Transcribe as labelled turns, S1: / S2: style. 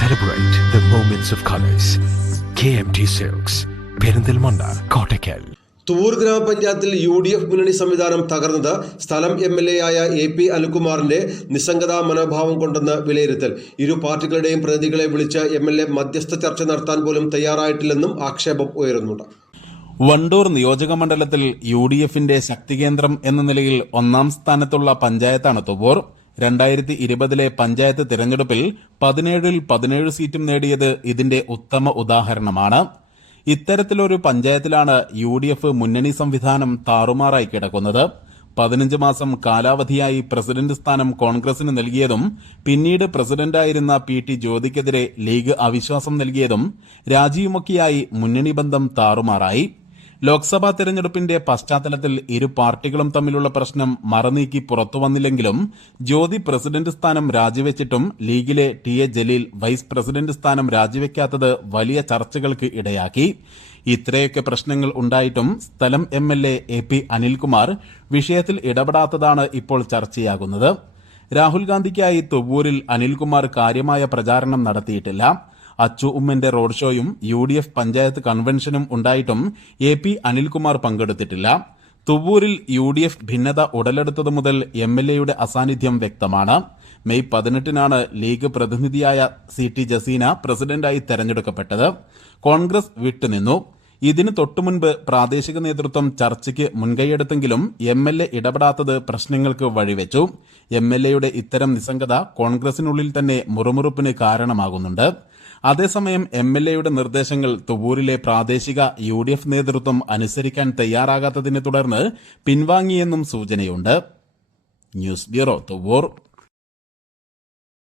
S1: Celebrate the moments of colors. KMT silks Perinthalmanna Kottakkal
S2: തൂർ ഗ്രാമപഞ്ചായത്തിൽ U D F മുന്നണി സംവിധാനം തകർന്നത് സ്ഥലം എം എൽ എ ആയ എ പി അനിൽകുമാറിന്റെ നിസ്സംഗതാ മനോഭാവം കൊണ്ടെന്ന് വിലയിരുത്തൽ. ഇരു പാർട്ടികളുടെയും പ്രതിനിധികളെ വിളിച്ച് എം എൽ എ മധ്യസ്ഥ ചർച്ച നടത്താൻ പോലും തയ്യാറായിട്ടില്ലെന്നും ആക്ഷേപം ഉയരുന്നുണ്ട്.
S3: വണ്ടൂർ നിയോജക മണ്ഡലത്തിൽ യു ഡി എഫിന്റെ ശക്തികേന്ദ്രം എന്ന നിലയിൽ ഒന്നാം സ്ഥാനത്തുള്ള പഞ്ചായത്താണ് തുവൂർ. രണ്ടായിരത്തി ഇരുപതിലെ പഞ്ചായത്ത് തിരഞ്ഞെടുപ്പിൽ പതിനേഴിൽ പതിനേഴ് സീറ്റും നേടിയത് ഇതിന്റെ ഉത്തമ ഉദാഹരണമാണ്. ഇത്തരത്തിലൊരു പഞ്ചായത്തിലാണ് യു ഡി എഫ് മുന്നണി സംവിധാനം താറുമാറായി കിടക്കുന്നത്. പതിനഞ്ച് മാസം കാലാവധിയായി പ്രസിഡന്റ് സ്ഥാനം കോൺഗ്രസിന് നൽകിയതും പിന്നീട് പ്രസിഡന്റായിരുന്ന പി ടി ജ്യോതിക്കെതിരെ ലീഗ് അവിശ്വാസം നൽകിയതും രാജിയുമൊക്കെയായി മുന്നണി ബന്ധം താറുമാറായി. ലോക്സഭാ തെരഞ്ഞെടുപ്പിന്റെ പശ്ചാത്തലത്തിൽ ഇരു പാർട്ടികളും തമ്മിലുള്ള പ്രശ്നം മറനീക്കി പുറത്തു വന്നില്ലെങ്കിലും ജ്യോതി പ്രസിഡന്റ് സ്ഥാനം രാജിവെച്ചിട്ടും ലീഗിലെ T A Jaleel vice president സ്ഥാനം രാജിവെക്കാത്തത് വലിയ ചർച്ചകൾക്ക് ഇടയാക്കി. ഇത്രയൊക്കെ പ്രശ്നങ്ങൾ ഉണ്ടായിട്ടും സ്ഥലം M L A A P Anilkumar വിഷയത്തിൽ ഇടപെടാത്തതാണ് ഇപ്പോൾ ചർച്ചയാകുന്നത്. രാഹുൽ ഗാന്ധിക്കായി തുവൂരിൽ അനിൽകുമാർ കാര്യമായ പ്രചാരണം നടത്തിയിട്ടില്ല. അച്ചു ഉമ്മന്റെ റോഡ് ഷോയും യു ഡി എഫ് പഞ്ചായത്ത് കൺവെൻഷനും ഉണ്ടായിട്ടും എ പി അനിൽകുമാർ പങ്കെടുത്തിട്ടില്ല. തുവൂരിൽ യു ഡി എഫ് ഭിന്നത ഉടലെടുത്തതു മുതൽ എം എൽ എയുടെ അസാന്നിധ്യം വ്യക്തമാണ്. മെയ് പതിനെട്ടിനാണ് ലീഗ് പ്രതിനിധിയായ സി ടി ജസീന പ്രസിഡന്റായി തെരഞ്ഞെടുക്കപ്പെട്ടത്. കോൺഗ്രസ് വിട്ടുനിന്നു. ഇതിന് തൊട്ടുമുൻപ് പ്രാദേശിക നേതൃത്വം ചർച്ചയ്ക്ക് മുൻകൈയെടുത്തെങ്കിലും എം എൽ എ ഇടപെടാത്തത് പ്രശ്നങ്ങൾക്ക് വഴിവെച്ചു. എം എൽ എയുടെ ഇത്തരം നിസ്സംഗത കോൺഗ്രസിനുള്ളിൽ തന്നെ മുറുമുറുപ്പിന് കാരണമാകുന്നുണ്ട്. അതേസമയം എം എൽ എയുടെ നിർദ്ദേശങ്ങൾ തുവൂരിലെ പ്രാദേശിക യു ഡി എഫ് നേതൃത്വം അനുസരിക്കാൻ തയ്യാറാകാത്തതിനെ തുടർന്ന് പിൻവാങ്ങിയെന്നും സൂചനയുണ്ട്. News bureau Thuvur